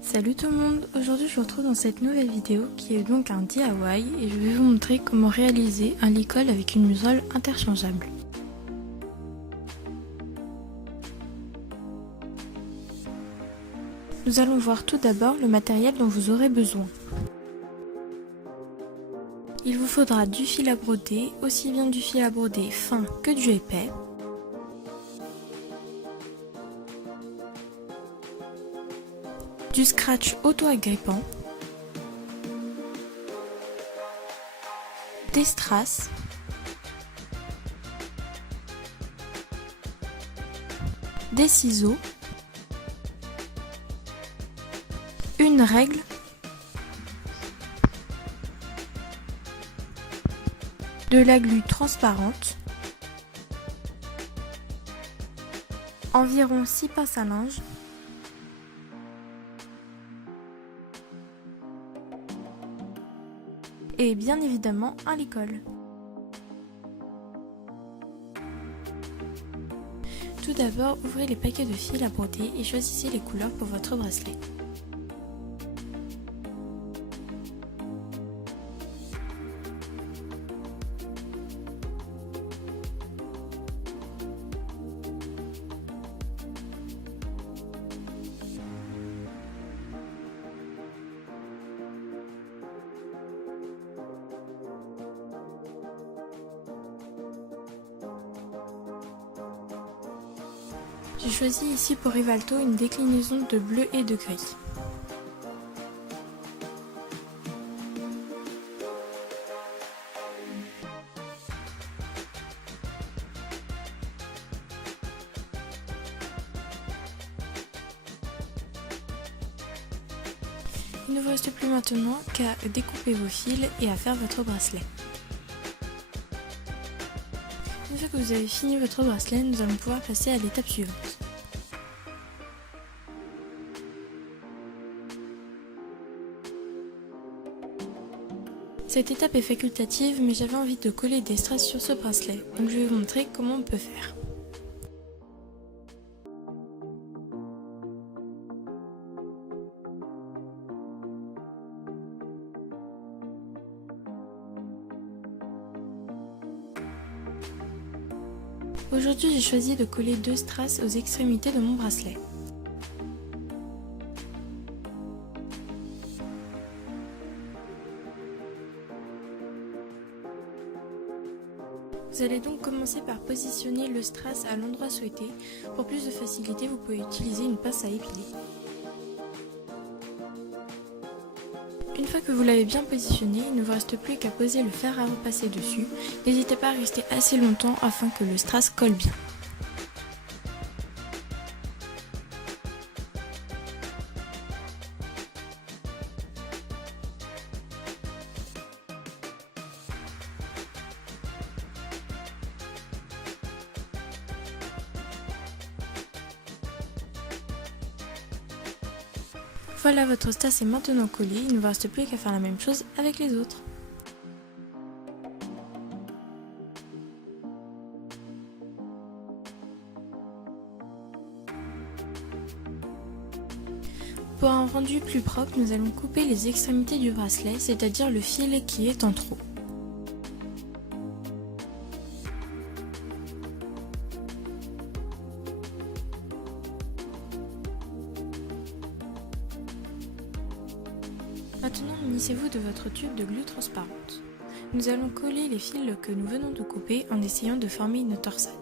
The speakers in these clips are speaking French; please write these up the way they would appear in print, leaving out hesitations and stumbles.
Salut tout le monde, aujourd'hui je vous retrouve dans cette nouvelle vidéo qui est donc un DIY et je vais vous montrer comment réaliser un lit-colle avec une musole interchangeable. Nous allons voir tout d'abord le matériel dont vous aurez besoin. Il vous faudra du fil à broder, aussi bien du fil à broder fin que du épais. Du scratch auto-agrippant, des strass, des ciseaux, une règle, de la glu transparente, environ 6 pinces à linge, et bien évidemment un lit-colle. Tout d'abord, ouvrez les paquets de fil à broder et choisissez les couleurs pour votre bracelet. J'ai choisi ici pour Rivalto une déclinaison de bleu et de gris. Il ne vous reste plus maintenant qu'à découper vos fils et à faire votre bracelet. Une fois que vous avez fini votre bracelet, nous allons pouvoir passer à l'étape suivante. Cette étape est facultative, mais j'avais envie de coller des strass sur ce bracelet, donc je vais vous montrer comment on peut faire. Aujourd'hui, j'ai choisi de coller 2 strass aux extrémités de mon bracelet. Vous allez donc commencer par positionner le strass à l'endroit souhaité. Pour plus de facilité, vous pouvez utiliser une pince à épiler. Une fois que vous l'avez bien positionné, il ne vous reste plus qu'à poser le fer à repasser dessus. N'hésitez pas à rester assez longtemps afin que le strass colle bien. Voilà, votre strass est maintenant collé, il ne vous reste plus qu'à faire la même chose avec les autres. Pour un rendu plus propre, nous allons couper les extrémités du bracelet, c'est-à-dire le fil qui est en trop. Maintenant, munissez-vous de votre tube de glu transparente. Nous allons coller les fils que nous venons de couper en essayant de former une torsade.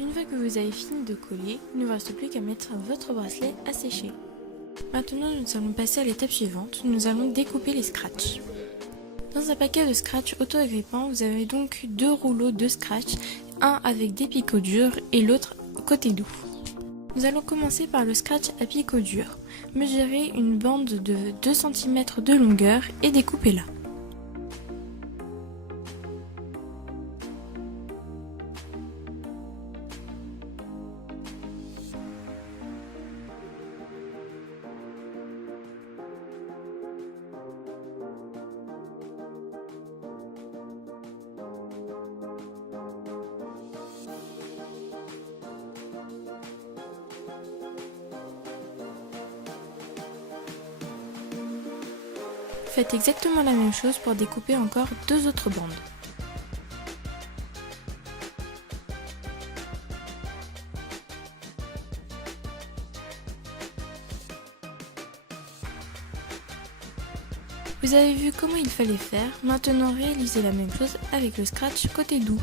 Une fois que vous avez fini de coller, il ne vous reste plus qu'à mettre votre bracelet à sécher. Maintenant, nous allons passer à l'étape suivante, nous allons découper les scratchs. Dans un paquet de scratch auto-agrippant, vous avez donc deux rouleaux de scratch, un avec des picots durs et l'autre côté doux. Nous allons commencer par le scratch à picots durs. Mesurez une bande de 2 cm de longueur et découpez-la. Faites exactement la même chose pour découper encore deux autres bandes. Vous avez vu comment il fallait faire, maintenant réalisez la même chose avec le scratch côté doux.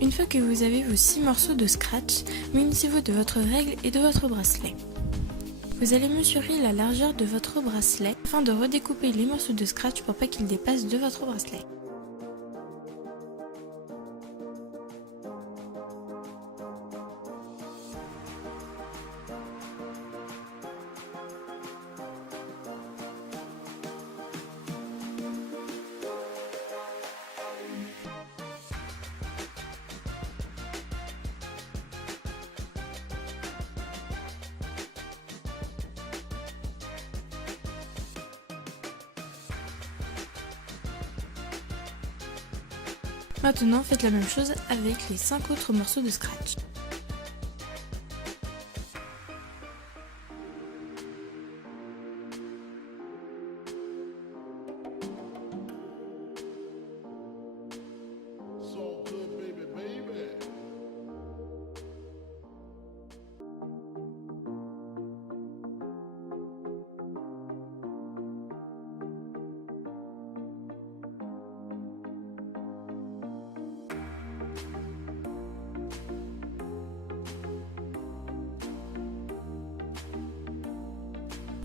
Une fois que vous avez vos 6 morceaux de scratch, munissez-vous de votre règle et de votre bracelet. Vous allez mesurer la largeur de votre bracelet afin de redécouper les morceaux de scratch pour pas qu'ils dépassent de votre bracelet. Maintenant, faites la même chose avec les 5 autres morceaux de scratch.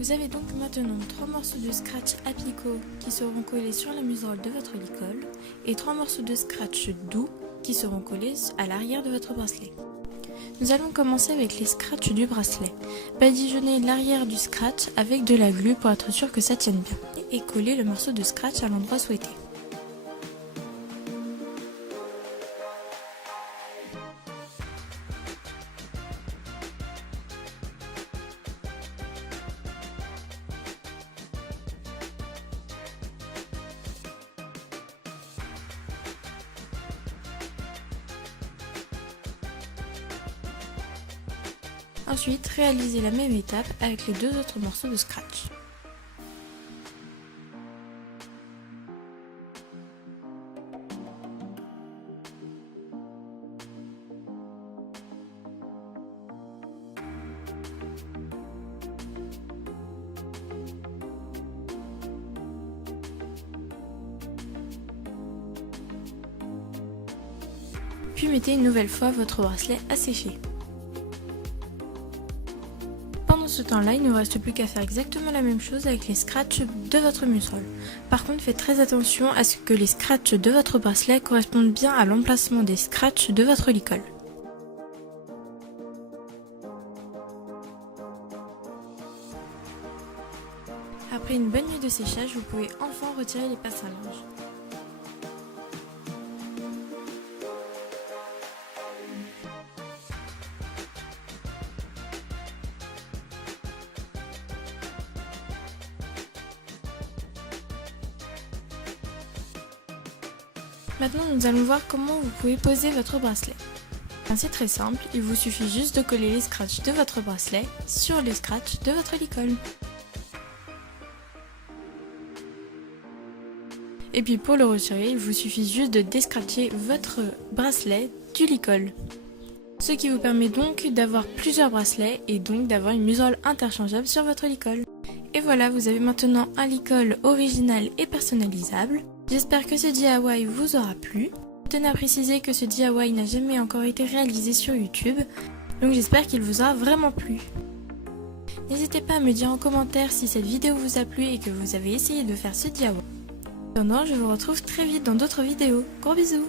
Vous avez donc maintenant 3 morceaux de scratch à picot qui seront collés sur la muserolle de votre licol et 3 morceaux de scratch doux qui seront collés à l'arrière de votre bracelet. Nous allons commencer avec les scratchs du bracelet. Badigeonnez l'arrière du scratch avec de la glu pour être sûr que ça tienne bien et collez le morceau de scratch à l'endroit souhaité. Ensuite, réalisez la même étape avec les deux autres morceaux de scratch. Puis mettez une nouvelle fois votre bracelet à sécher. Pendant ce temps-là, il ne vous reste plus qu'à faire exactement la même chose avec les scratchs de votre muserolle. Par contre, faites très attention à ce que les scratchs de votre bracelet correspondent bien à l'emplacement des scratchs de votre licol. Après une bonne nuit de séchage, vous pouvez enfin retirer les passes à linge. Maintenant, nous allons voir comment vous pouvez poser votre bracelet. C'est très simple, il vous suffit juste de coller les scratchs de votre bracelet sur les scratchs de votre licol. Et puis pour le retirer, il vous suffit juste de descratcher votre bracelet du licol. Ce qui vous permet donc d'avoir plusieurs bracelets et donc d'avoir une musole interchangeable sur votre licol. Et voilà, vous avez maintenant un licol original et personnalisable. J'espère que ce DIY vous aura plu. Je tenais à préciser que ce DIY n'a jamais encore été réalisé sur YouTube, donc j'espère qu'il vous aura vraiment plu. N'hésitez pas à me dire en commentaire si cette vidéo vous a plu et que vous avez essayé de faire ce DIY. Cependant, je vous retrouve très vite dans d'autres vidéos. Gros bisous!